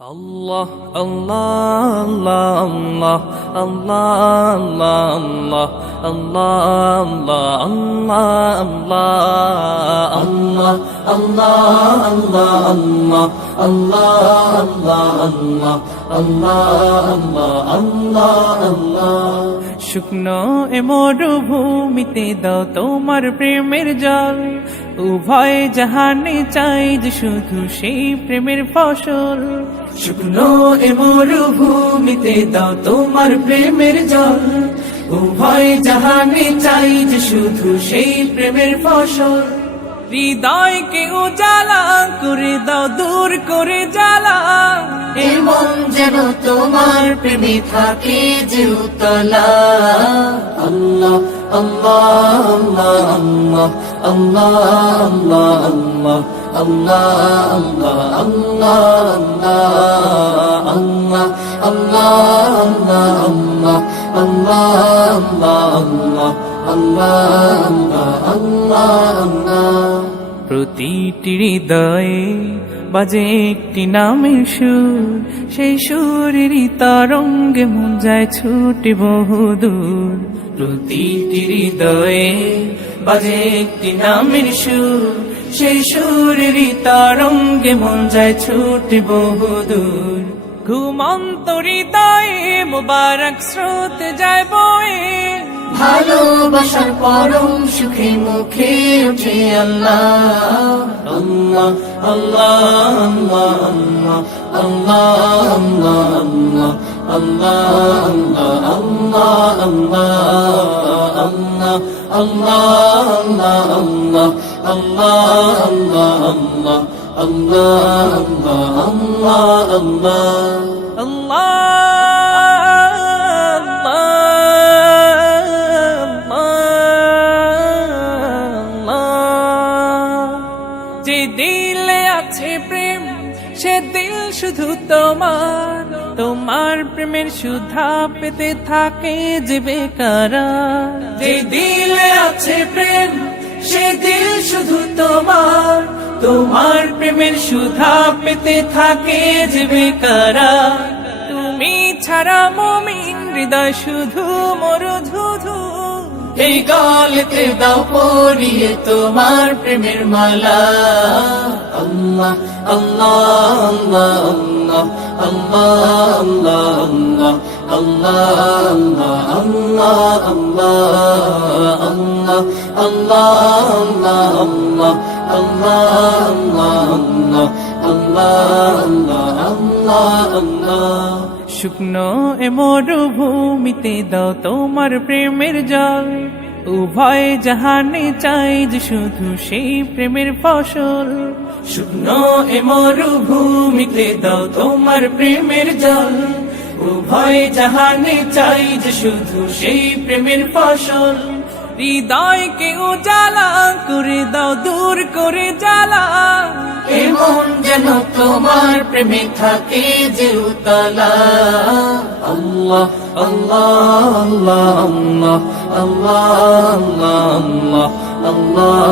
Allah, Allah, Allah, Allah, Allah, Allah, Allah, Allah, Allah, Allah, Allah, Allah, Allah, Allah, Allah. শুকনো এ মরুভূমিতে দাও তোমার প্রেমের জল, উভয় জাহানে চাই যে শুধু সেই প্রেমের ফসল। শুকনো এ মরুভূমিতে দাও তোমার প্রেমের জল, উভয় জাহানে চাই যে শুধু সেই প্রেমের ফসল। হৃদয়কে উজালা করে দাও, দূর করে জ্বালা, এমন যেন তোমার প্রেমে থাকে যে উতলা। আল্লাহ আল্লাহ আল্লাহ আল্লাহ আল্লাহ আল্লাহ আল্লাহ আল্লাহ আল্লাহ আল্লাহ আল্লাহ। প্রতিটি হৃদয়ে বাজে একটি নামের সুর, সেই সুরেরই তরঙ্গে মন যায় ছুটে বহুদূর। প্রতিটি হৃদয়ে বাজে একটি নামের সুর, সেই সুরেরই তরঙ্গে মন যায় ছুটে বহুদূর। ঘুমন্ত হৃদয়ে মুবারক স্রোত যায় বয়ে, ভালোবাসার পরম সুখে মুখে উঠে আল্লাহ আল্লাহ আল্লাহ আল্লাহ আল্লাহ আল্লাহ আল্লাহ আল্লাহ যে দিলে আছে প্রেম, সে দিল শুধু তোমার, তোমার প্রেমের সুধা পেতে থাকে যে বেকারার। যে দিলে আছে প্রেম, সে দিল শুধু তোমার, তোমার প্রেমের সুধা পেতে থাকে যে বেকারার। তুমি ছাড়া মুমিন হৃদয় শুধু মরুধুধু, এই গলেতে দাও পরিয়ে তোমার প্রেমের মালা। আল্লাহ আল্লাহ আল্লাহ আল্লাহ আল্লাহ আল্লাহ আল্লাহ আল্লাহ আল্লাহ। শুকনো এ মরুভূমিতে দাও তোমার প্রেমের জল, উভয় জাহানে চাই যে শুধু সেই প্রেমের ফসল। শুকনো এ মরুভূমিতে দাও তোমার প্রেমের জল, উভয় জাহানে চাই যে শুধু সেই প্রেমের ফসল। হৃদয়কে উজালা করে দাও, দূর করে জ্বালা, এমন যেন তোমার প্রেমে থাকে যে উতলা। আল্লাহ আল্লাহ আল্লাহ আল্লাহ আল্লাহ Allah